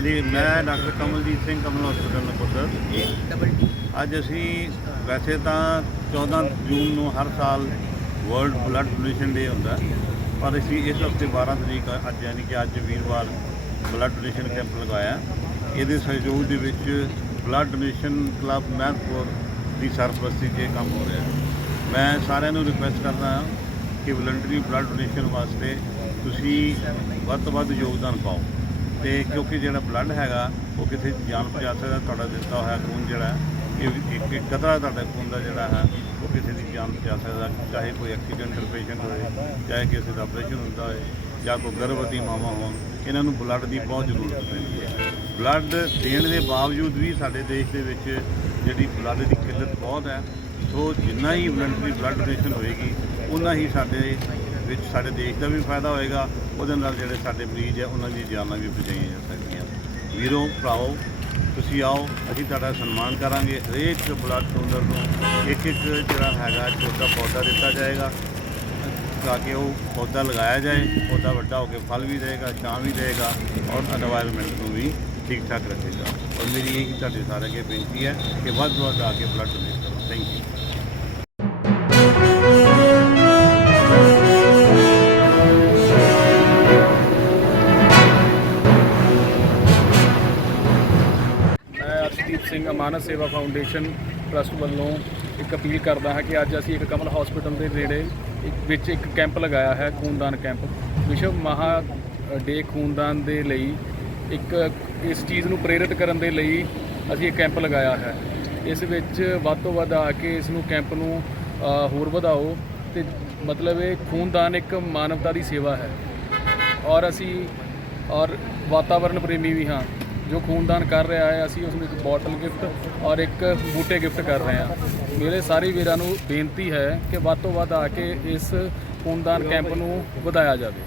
Arshdeep Singh Kamal hospital Nakodar ਅੱਜ ਅਸੀਂ ਵੈਸੇ ਤਾਂ 14 ਜੂਨ ਨੂੰ ਹਰ ਸਾਲ ਵਰਲਡ ਬਲੱਡ ਡੋਨੇਸ਼ਨ ਡੇ ਹੁੰਦਾ। ਪਰ ਅਸੀਂ ਇਸ ਹਫ਼ਤੇ 12 ਤਰੀਕ ਅੱਜ ਯਾਨੀ ਕਿ ਅੱਜ ਵੀਰਵਾਰ ਬਲੱਡ ਡੋਨੇਸ਼ਨ ਕੈਂਪ ਲਗਾਇਆ। ਇਹਦੇ ਸਹਿਯੋਗ ਦੇ ਵਿੱਚ ਬਲੱਡ ਡੋਨੇਸ਼ਨ ਕਲੱਬ ਮਹਿਤਪੁਰ ਦੀ ਸਰਪ੍ਰਸਤੀ 'ਚ ਇਹ ਕੰਮ ਹੋ ਰਿਹਾ। ਮੈਂ ਸਾਰਿਆਂ ਨੂੰ ਰਿਕੁਐਸਟ ਕਰਦਾ ਹਾਂ ਕਿ ਵਲੰਟਰੀ ਬਲੱਡ ਡੋਨੇਸ਼ਨ ਵਾਸਤੇ ਤੁਸੀਂ ਵੱਧ ਤੋਂ ਵੱਧ ਯੋਗਦਾਨ ਪਾਓ। ਤੇ ਕਿਉਂਕਿ ਜਿਹੜਾ ਬਲੱਡ ਹੈਗਾ, ਉਹ ਕਿਸੇ ਜਾਨ ਪਹੁੰਚਾ ਸਕਦਾ ਤੁਹਾਡਾ ਦਿੱਤਾ ਹੋਇਆ ਖੂਨ ਜਿਹੜਾ ਇਹ ਇੱਕ ਇੱਕ ਕਤਰਾ ਤੁਹਾਡਾ ਖੂਨ ਦਾ ਜਿਹੜਾ ਹੈ, ਉਹ ਕਿਸੇ ਦੀ ਜਾਨ ਪਹੁੰਚਾ ਸਕਦਾ, ਚਾਹੇ ਕੋਈ ਐਕਸੀਡੈਂਟਲ ਪੇਸ਼ੈਂਟ ਹੋਵੇ ਚਾਹੇ ਕਿਸੇ ਦਾ ਆਪਰੇਸ਼ਨ ਹੁੰਦਾ ਹੋਵੇ ਜਾਂ ਕੋਈ ਗਰਭਵਤੀ ਮਾਵਾਂ ਹੋਣ, ਇਹਨਾਂ ਨੂੰ ਬਲੱਡ ਦੀ ਬਹੁਤ ਜ਼ਰੂਰਤ ਪੈਂਦੀ ਹੈ। ਬਲੱਡ ਦੇਣ ਦੇ ਬਾਵਜੂਦ ਵੀ ਸਾਡੇ ਦੇਸ਼ ਦੇ ਵਿੱਚ ਜਿਹੜੀ ਬਲੱਡ ਦੀ ਕਿੱਲਤ ਬਹੁਤ ਹੈ, ਸੋ ਜਿੰਨਾ ਹੀ ਵਲੰਟਰੀ ਬਲੱਡ ਡੋਨੇਸ਼ਨ ਹੋਏਗੀ ਉਨਾ ਹੀ ਸਾਡੇ ਵਿੱਚ ਸਾਡੇ ਦੇਸ਼ ਦਾ ਵੀ ਫਾਇਦਾ ਹੋਏਗਾ, ਉਹਦੇ ਨਾਲ ਜਿਹੜੇ ਸਾਡੇ ਮਰੀਜ਼ ਹੈ ਉਹਨਾਂ ਦੀ ਜਾਨਾਂ ਵੀ ਬਚਾਈਆਂ ਜਾ ਸਕਦੀਆਂ। ਵੀਰੋ, ਭਰਾਓ, ਤੁਸੀਂ ਆਓ, ਅਸੀਂ ਤੁਹਾਡਾ ਸਨਮਾਨ ਕਰਾਂਗੇ। ਹਰੇਕ ਬਲੱਡ ਡੋਨਰ ਨੂੰ ਇੱਕ ਇੱਕ ਜਿਹੜਾ ਹੈਗਾ, ਛੋਟਾ ਪੌਦਾ ਦਿੱਤਾ ਜਾਏਗਾ, ਤਾਂ ਕਿ ਉਹ ਪੌਦਾ ਲਗਾਇਆ ਜਾਏ, ਪੌਦਾ ਵੱਡਾ ਹੋ ਕੇ ਫਲ ਵੀ ਦੇਗਾ ਛਾਂ ਵੀ ਦੇਗਾ ਔਰ এনवायरमेंट ਨੂੰ ਵੀ ਠੀਕ ਠਾਕ ਰੱਖੇਗਾ। ਔਰ ਮੇਰੀ ਇਹ ਤੁਹਾਡੇ ਸਾਰਿਆਂ ਅੱਗੇ ਬੇਨਤੀ ਹੈ ਕਿ ਵੱਧ ਤੋਂ ਵੱਧ ਆ ਕੇ ਬਲੱਡ ਡੋਨੇਟ ਕਰੋ। Thank you Singh Amanat Sewa foundation trust ਵੱਲੋਂ ਇੱਕ ਅਪੀਲ ਕਰਦਾ ਹਾਂ ਕਿ ਅੱਜ ਅਸੀਂ ਇੱਕ ਕਮਲ ਹਸਪੀਟਲ ਦੇ ਨੇੜੇ ਇੱਕ ਵਿੱਚ ਇੱਕ ਕੈਂਪ ਲਗਾਇਆ ਹੈ, ਖੂਨਦਾਨ ਕੈਂਪ। ਵਿਸ਼ਵ ਮਹਾ ਡੇ ਖੂਨਦਾਨ ਦੇ ਲਈ ਇੱਕ ਇਸ ਚੀਜ਼ ਨੂੰ ਪ੍ਰੇਰਿਤ ਕਰਨ ਦੇ ਲਈ ਅਸੀਂ ਇਹ ਕੈਂਪ ਲਗਾਇਆ ਹੈ। ਇਸ ਵਿੱਚ ਵੱਧ ਤੋਂ ਵੱਧ ਆ ਕੇ ਇਸ ਨੂੰ ਕੈਂਪ ਨੂੰ ਹੋਰ ਵਧਾਓ ਤੇ ਮਤਲਬ ਇਹ ਖੂਨਦਾਨ ਇੱਕ ਮਾਨਵਤਾ ਦੀ ਸੇਵਾ ਹੈ। ਔਰ ਅਸੀਂ, ਔਰ ਵਾਤਾਵਰਣ ਪ੍ਰੇਮੀ ਵੀ ਹਾਂ। ਜੋ ਖੂਨਦਾਨ ਕਰ ਰਿਹਾ ਹੈ, ਅਸੀਂ ਉਸ ਨੂੰ ਇੱਕ ਬੋਟਲ ਗਿਫਟ ਔਰ ਇੱਕ ਬੂਟੇ ਗਿਫਟ ਕਰ ਰਹੇ ਹਾਂ। ਮੇਰੇ ਸਾਰੇ ਵੀਰਾਂ ਨੂੰ ਬੇਨਤੀ ਹੈ ਕਿ ਵੱਧ ਤੋਂ ਵੱਧ ਆ ਕੇ ਇਸ ਖੂਨਦਾਨ ਕੈਂਪ ਨੂੰ ਵਧਾਇਆ ਜਾਵੇ।